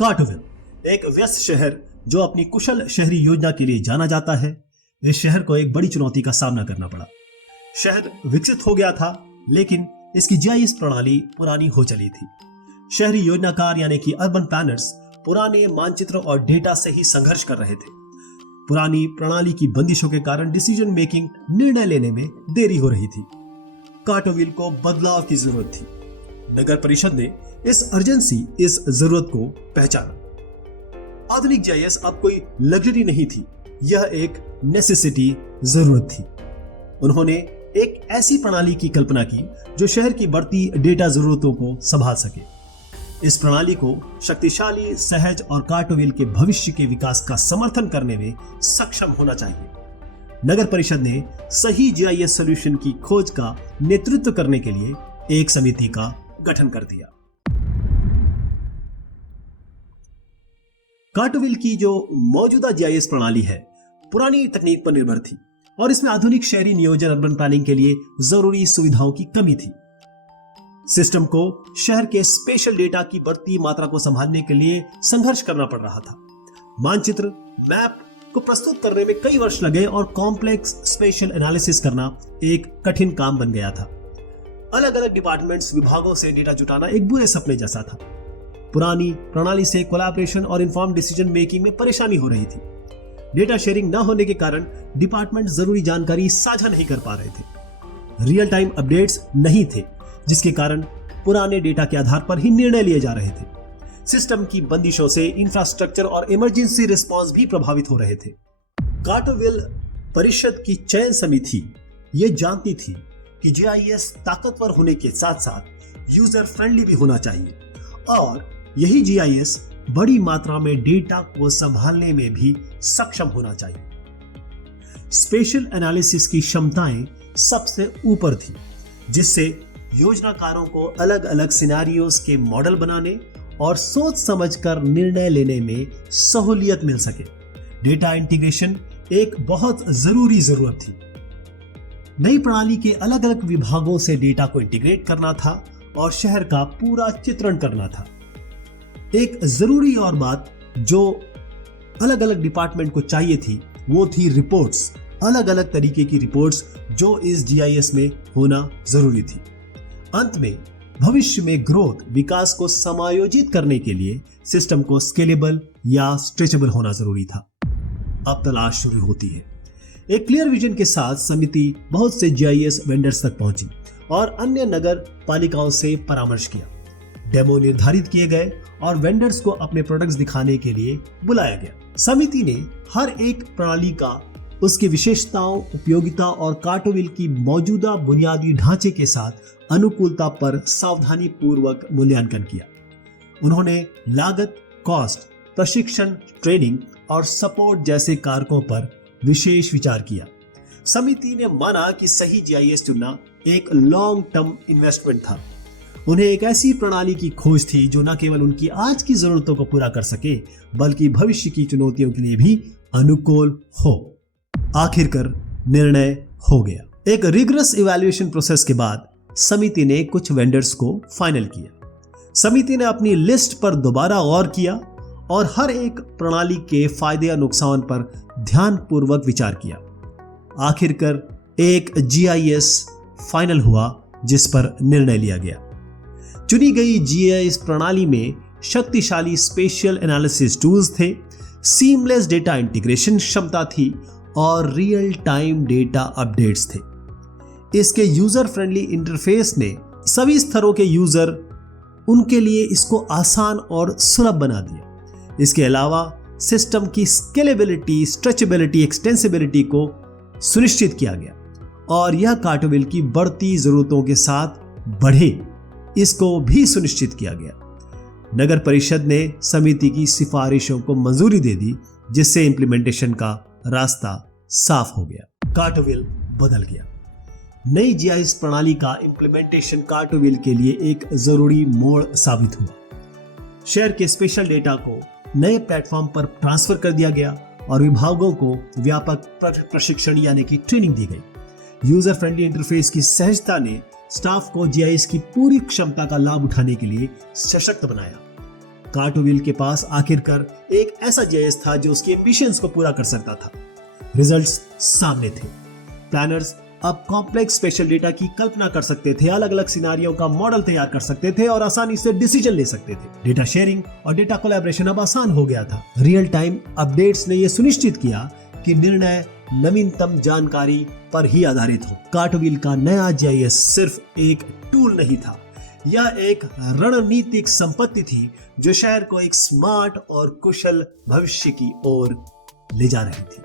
कार्टरविल एक व्यस्त शहर जो अपनी कुशल शहरी योजना के लिए जाना जाता है। इस शहर को एक बड़ी चुनौती का सामना करना पड़ा। शहर विकसित हो गया था, लेकिन इसकी जीआईएस प्रणाली पुरानी हो चली थी। शहरी योजनाकार यानी कि अर्बन प्लानर्स पुराने मानचित्र और डेटा से ही संघर्ष कर रहे थे। पुरानी प्रणाली की बंदिशों के कारण डिसीजन मेकिंग, निर्णय लेने में देरी हो रही थी। कार्टरविल को बदलाव की जरूरत थी। नगर परिषद ने इस जरूरत को पहचाना। आधुनिक जीआईएस अब कोई लग्जरी नहीं थी, यह एक नेसेसिटी जरूरत थी। उन्होंने एक ऐसी प्रणाली की कल्पना की जो शहर की बढ़ती डेटा जरूरतों को संभाल सके। इस प्रणाली को शक्तिशाली, सहज और कार्टरविल के भविष्य के विकास का समर्थन करने में सक्षम होना चाहिए। नगर परिषद ने सही जीआईएस सॉल्यूशन की खोज का नेतृत्व करने के लिए एक समिति का गठन कर दिया। कार्टरविल की जो मौजूदा जीआईएस प्रणाली है, पुरानी तकनीक पर निर्भर थी और इसमें आधुनिक शहरी नियोजन, अर्बन प्लानिंग के लिए जरूरी सुविधाओं की कमी थी। सिस्टम को शहर के स्पेशल डेटा की बढ़ती मात्रा को संभालने के लिए संघर्ष करना पड़ रहा था। मानचित्र, मैप को प्रस्तुत करने में कई वर्ष लगे और कॉम्प्लेक्स स्पेशल एनालिसिस करना एक कठिन काम बन गया था। अलग अलग डिपार्टमेंट्स, विभागों से डेटा जुटाना एक बुरे सपने जैसा था। पुरानी प्रणाली से कोलैबोरेशन और इन्फॉर्म्ड डिसीजन मेकिंग में परेशानी हो रही थी। डेटा शेयरिंग न होने के कारण डिपार्टमेंट जरूरी जानकारी साझा नहीं कर पा रहे थे। रियल टाइम अपडेट्स नहीं थे, जिसके कारण पुराने डेटा के आधार पर ही निर्णय लिए जा रहे थे। सिस्टम की बंदिशों से इंफ्रास्ट्रक्चर और इमरजेंसी रिस्पांस भी प्रभावित हो रहे थे। कार्टरविल परिषद की चयन समिति ये जानती थी कि जीआईएस ताकतवर होने के साथ साथ यूजर फ्रेंडली भी होना चाहिए और यही जीआईएस बड़ी मात्रा में डेटा को संभालने में भी सक्षम होना चाहिए। स्पेशल एनालिसिस की क्षमताएं सबसे ऊपर थी, जिससे योजनाकारों को अलग अलग सिनेरियोज के मॉडल बनाने और सोच समझकर निर्णय लेने में सहूलियत मिल सके। डेटा इंटीग्रेशन एक बहुत जरूरी जरूरत थी। नई प्रणाली के अलग अलग विभागों से डेटा को इंटीग्रेट करना था और शहर का पूरा चित्रण करना था। एक जरूरी और बात जो अलग अलग डिपार्टमेंट को चाहिए थी, वो थी रिपोर्ट्स, अलग अलग तरीके की रिपोर्ट्स जो इस जीआईएस में होना जरूरी थी। अंत में भविष्य में ग्रोथ, विकास को समायोजित करने के लिए सिस्टम को स्केलेबल या स्ट्रेचेबल होना जरूरी था। अब तलाश शुरू होती है। एक क्लियर विजन के साथ समिति बहुत से जीआईएस वेंडर्स तक पहुंची और अन्य नगर पालिकाओं से परामर्श किया। डेमो निर्धारित किए गए और वेंडर्स को अपने प्रोडक्ट्स दिखाने के लिए बुलाया गया। समिति ने हर एक प्रणाली का उसकी विशेषताओं, उपयोगिता और कार्टरविल की मौजूदा बुनियादी ढांचे के साथ अनुकूलता पर सावधानी पूर्वक मूल्यांकन किया। उन्होंने लागत, कॉस्ट, प्रशिक्षण, ट्रेनिंग और सपोर्ट जैसे कारकों पर विशेष विचार किया। समिति ने माना कि सही जीआईएस चुनना एक लॉन्ग टर्म इन्वेस्टमेंट था। उन्हें एक ऐसी प्रणाली की खोज थी जो न केवल उनकी आज की जरूरतों को पूरा कर सके, बल्कि भविष्य की चुनौतियों के लिए भी अनुकूल हो। आखिरकार निर्णय हो गया। एक रिगरस इवैल्यूएशन प्रोसेस के बाद समिति ने कुछ वेंडर्स को फाइनल किया। समिति ने अपनी लिस्ट पर दोबारा गौर किया और हर एक प्रणाली के फायदे और नुकसान पर ध्यानपूर्वक विचार किया। आखिरकार एक जीआईएस फाइनल हुआ जिस पर निर्णय लिया गया। चुनी गई जीआईएस प्रणाली में शक्तिशाली स्पेशल एनालिसिस टूल्स थे, सीमलेस डेटा इंटीग्रेशन क्षमता थी और रियल टाइम डेटा अपडेट्स थे। इसके यूजर फ्रेंडली इंटरफेस ने सभी स्तरों के यूजर उनके लिए इसको आसान और सुलभ बना दिया। इसके अलावा सिस्टम की स्केलेबिलिटी, स्ट्रेचेबिलिटी, एक्सटेंसिबिलिटी को सुनिश्चित किया गया और यह कार्टरविल की बढ़ती जरूरतों के साथ बढ़े, इसको भी सुनिश्चित किया गया। नगर परिषद ने समिति की सिफारिशों को मंजूरी दे दी, जिससे इंप्लीमेंटेशन का रास्ता साफ हो गया। कार्टरविल बदल गया। नई जीआईएस प्रणाली का इंप्लीमेंटेशन कार्टरविल के लिए एक जरूरी मोड़ साबित हुआ। शहर के स्पेशल डेटा को नए प्लेटफॉर्म पर ट्रांसफर कर दिया गया और विभागों को व्यापक प्रशिक्षण यानी कि ट्रेनिंग दी गई। यूजर फ्रेंडली इंटरफेस की सहजता ने स्टाफ को जीआईएस की पूरी क्षमता का लाभ उठाने के लिए सशक्त बनाया। कार्टोविल के पास आखिरकार एक ऐसा जीआईएस था जो उसके एम्बिशंस को पूरा कर सकता था। रिजल्ट्स सामने थे। प्लानर्स अब कॉम्प्लेक्स स्पेशल डेटा की कल्पना कर सकते थे, अलग अलग सिनारियों का मॉडल तैयार कर सकते थे और आसानी से डिसीजन ले सकते थे। डेटा शेयरिंग और डेटा कोलैबोरेशन अब आसान हो गया था। रियल टाइम अपडेट्स ने यह सुनिश्चित किया कि निर्णय नवीनतम जानकारी पर ही आधारित हो। कार्टोविल का नया जीआईएस सिर्फ एक टूल नहीं था, यह एक रणनीतिक संपत्ति थी जो शहर को एक स्मार्ट और कुशल भविष्य की ओर ले जा रही थी।